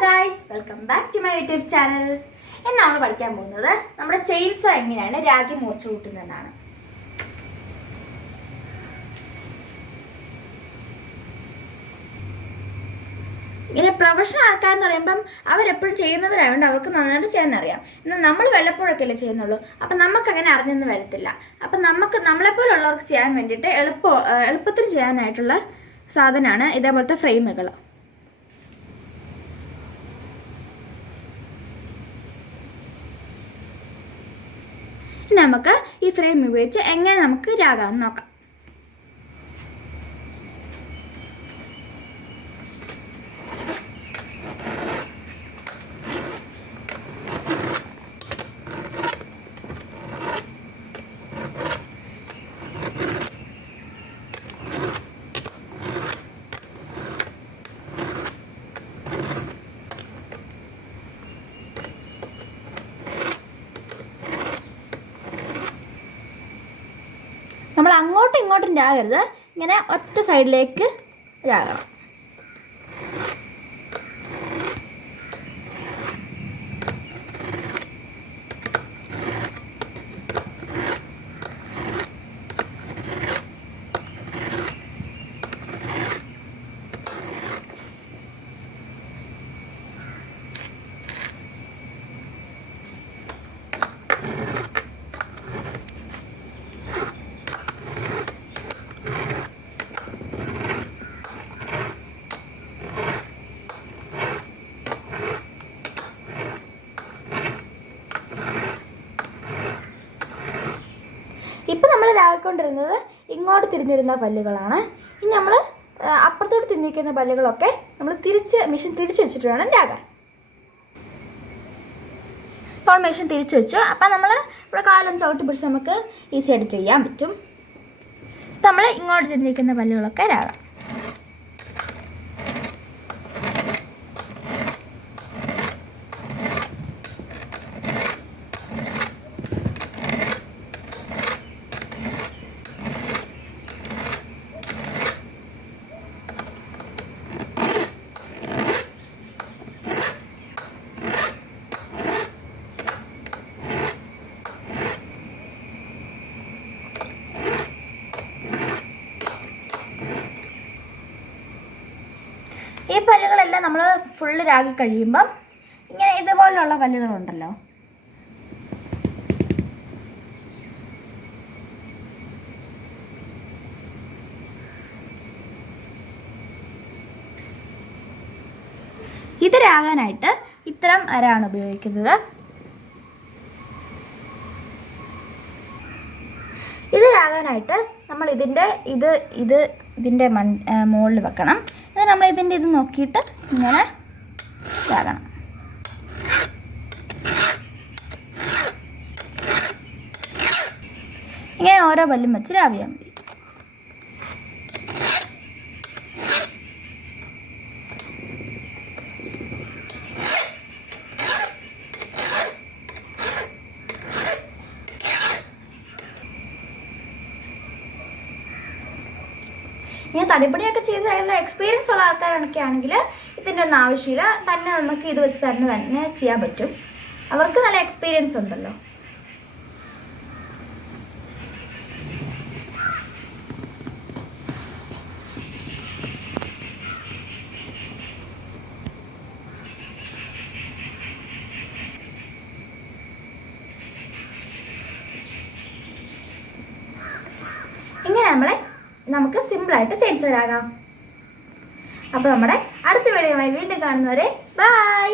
guys, welcome back to my YouTube channel. ഇന്ന് നമ്മൾ പഠിക്കാൻ പോകുന്നത് നമ്മുടെ ചെയിൻസോ എങ്ങനെയാണ് രാഗി മുറിച്ചു കൂട്ടുന്നതെന്നാണ്. ഇങ്ങനെ പ്രൊഫഷണൽ ആൾക്കാരെന്ന് പറയുമ്പം അവരെപ്പോഴും ചെയ്യുന്നവരായതുകൊണ്ട് അവർക്ക് നന്നായിട്ട് ചെയ്യാനറിയാം. എന്നാൽ നമ്മൾ വല്ലപ്പോഴൊക്കെയല്ലേ ചെയ്യുന്നുള്ളൂ. അപ്പം നമുക്കങ്ങനെ അറിഞ്ഞൊന്നും വരത്തില്ല. അപ്പം നമ്മളെപ്പോലുള്ളവർക്ക് ചെയ്യാൻ വേണ്ടിയിട്ട് എളുപ്പത്തിൽ ചെയ്യാനായിട്ടുള്ള സാധനമാണ് ഇതേപോലത്തെ ഫ്രെയിമുകൾ. നമുക്ക് ഈ ഫ്രെയിം ഉപയോഗിച്ച് എങ്ങനെ നമുക്ക് രാഗാമെന്ന് നോക്കാം. നമ്മൾ അങ്ങോട്ടും ഇങ്ങോട്ടും രാഗരുത്, ഇങ്ങനെ ഒറ്റ സൈഡിലേക്ക് രാഗണം. ഇപ്പം നമ്മൾ രാഗിക്കൊണ്ടിരുന്നത് ഇങ്ങോട്ട് തിരിഞ്ഞിരുന്ന പല്ലുകളാണ്. ഇനി നമ്മൾ അപ്പുറത്തോട്ട് തിരിഞ്ഞിരിക്കുന്ന പല്ലുകളൊക്കെ നമ്മൾ മെഷീൻ തിരിച്ച് വെച്ചിട്ട് വേണം രാഗാൻ. ഇപ്പോൾ മെഷീൻ തിരിച്ച് വെച്ചു. അപ്പം നമ്മൾ ഇവിടെ കാലം ചവിട്ടി പിടിച്ച് നമുക്ക് ഈസി ആയിട്ട് ചെയ്യാൻ പറ്റും. നമ്മൾ ഇങ്ങോട്ട് തിരിഞ്ഞിരിക്കുന്ന പല്ലുകളൊക്കെ രാഗാം. ഈ പല്ലുകളെല്ലാം നമ്മൾ ഫുള്ള് രാഗി കഴിയുമ്പം ഇങ്ങനെ ഇതുപോലുള്ള പല്ലുകളുണ്ടല്ലോ, ഇത് രാഗാനായിട്ട് ഇത്തരം അരയാണ് ഉപയോഗിക്കുന്നത്. ഇത് രാഗാനായിട്ട് നമ്മൾ ഇതിൻ്റെ മുകളിൽ വെക്കണം. അത് നമ്മൾ ഇതിൻ്റെ ഇത് നോക്കിയിട്ട് ഇങ്ങനെ രാഗണം. ഇങ്ങനെ ഓരോ പല്ലും വെച്ച് രാവിയാൽ മതി. ഇങ്ങനെ തടിപ്പണിയൊക്കെ ചെയ്ത് നല്ല എക്സ്പീരിയൻസ് ഉള്ള ആൾക്കാരൊക്കെ ആണെങ്കിൽ ഇതിൻ്റെ ഒന്നും ആവശ്യമില്ല, തന്നെ നമുക്ക് ഇത് വെച്ച് തന്നെ ചെയ്യാൻ പറ്റും. അവർക്ക് നല്ല എക്സ്പീരിയൻസ് ഉണ്ടല്ലോ. ഇങ്ങനെ നമുക്ക് സിമ്പിളായിട്ട് ചെയിൻസ് രാഗാം. അപ്പോൾ നമ്മുടെ അടുത്ത വീഡിയോയുമായി വീണ്ടും കാണുന്നവരെ ബൈ.